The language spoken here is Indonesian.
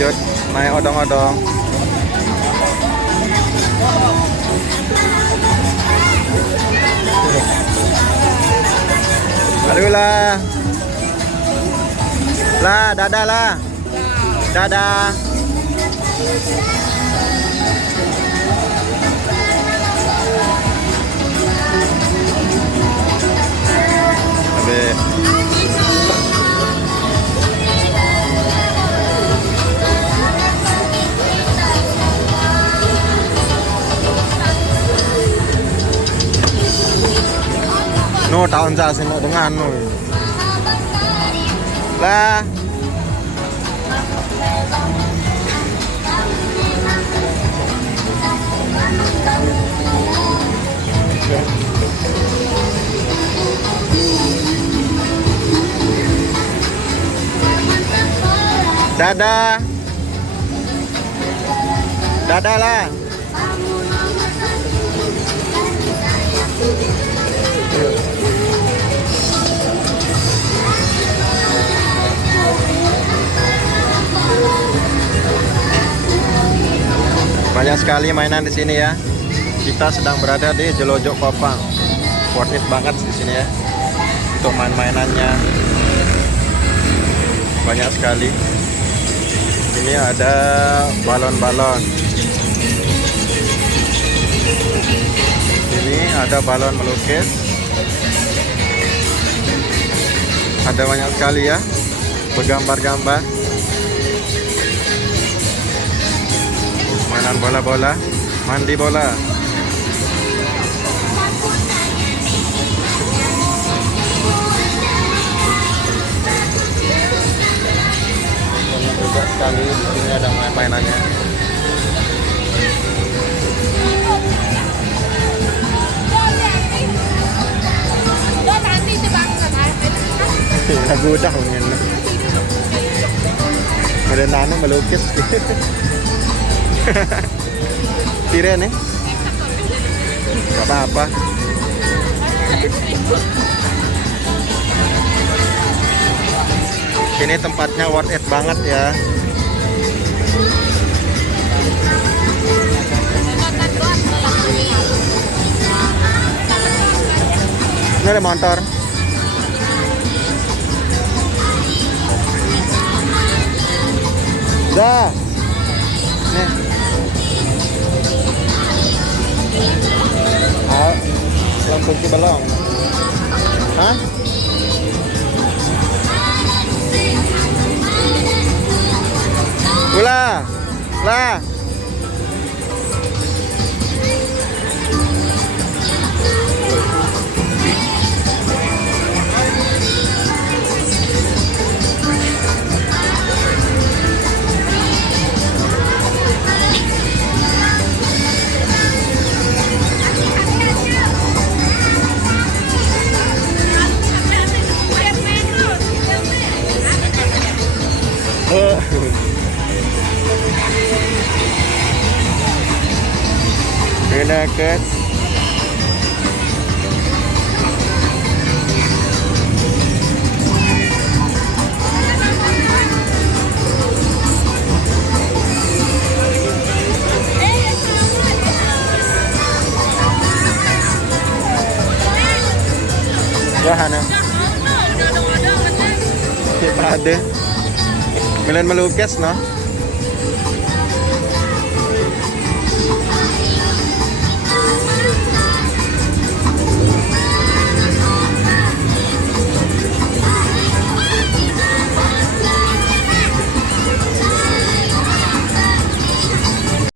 Lanjut naik odong-odong. Aduh lah. Lah, dadah lah. Dadah. Abe. No, tahun saya sih dengan no. Lah. Dadah. Dadah lah. Banyak sekali mainan di sini ya. Kita sedang berada di Jelojok Kopang. Worth it banget di sini ya. Untuk main-mainannya banyak sekali. Ini ada balon-balon. Ini ada balon melukis. Ada banyak sekali ya. Bergambar-gambar. Mainan bola-bola, mandi bola. Banyak juga sekali di sini ada main-mainannya. Lagu dah punya. Ada nana melukis. Tira nih, gak apa-apa. Ini tempatnya worth it banget ya. Ini ada motor. Dah. Nih. Lampu belong. Hah? Ulah. Lah. Dekat. Ya Hana. Kita ada. Milan melukis no.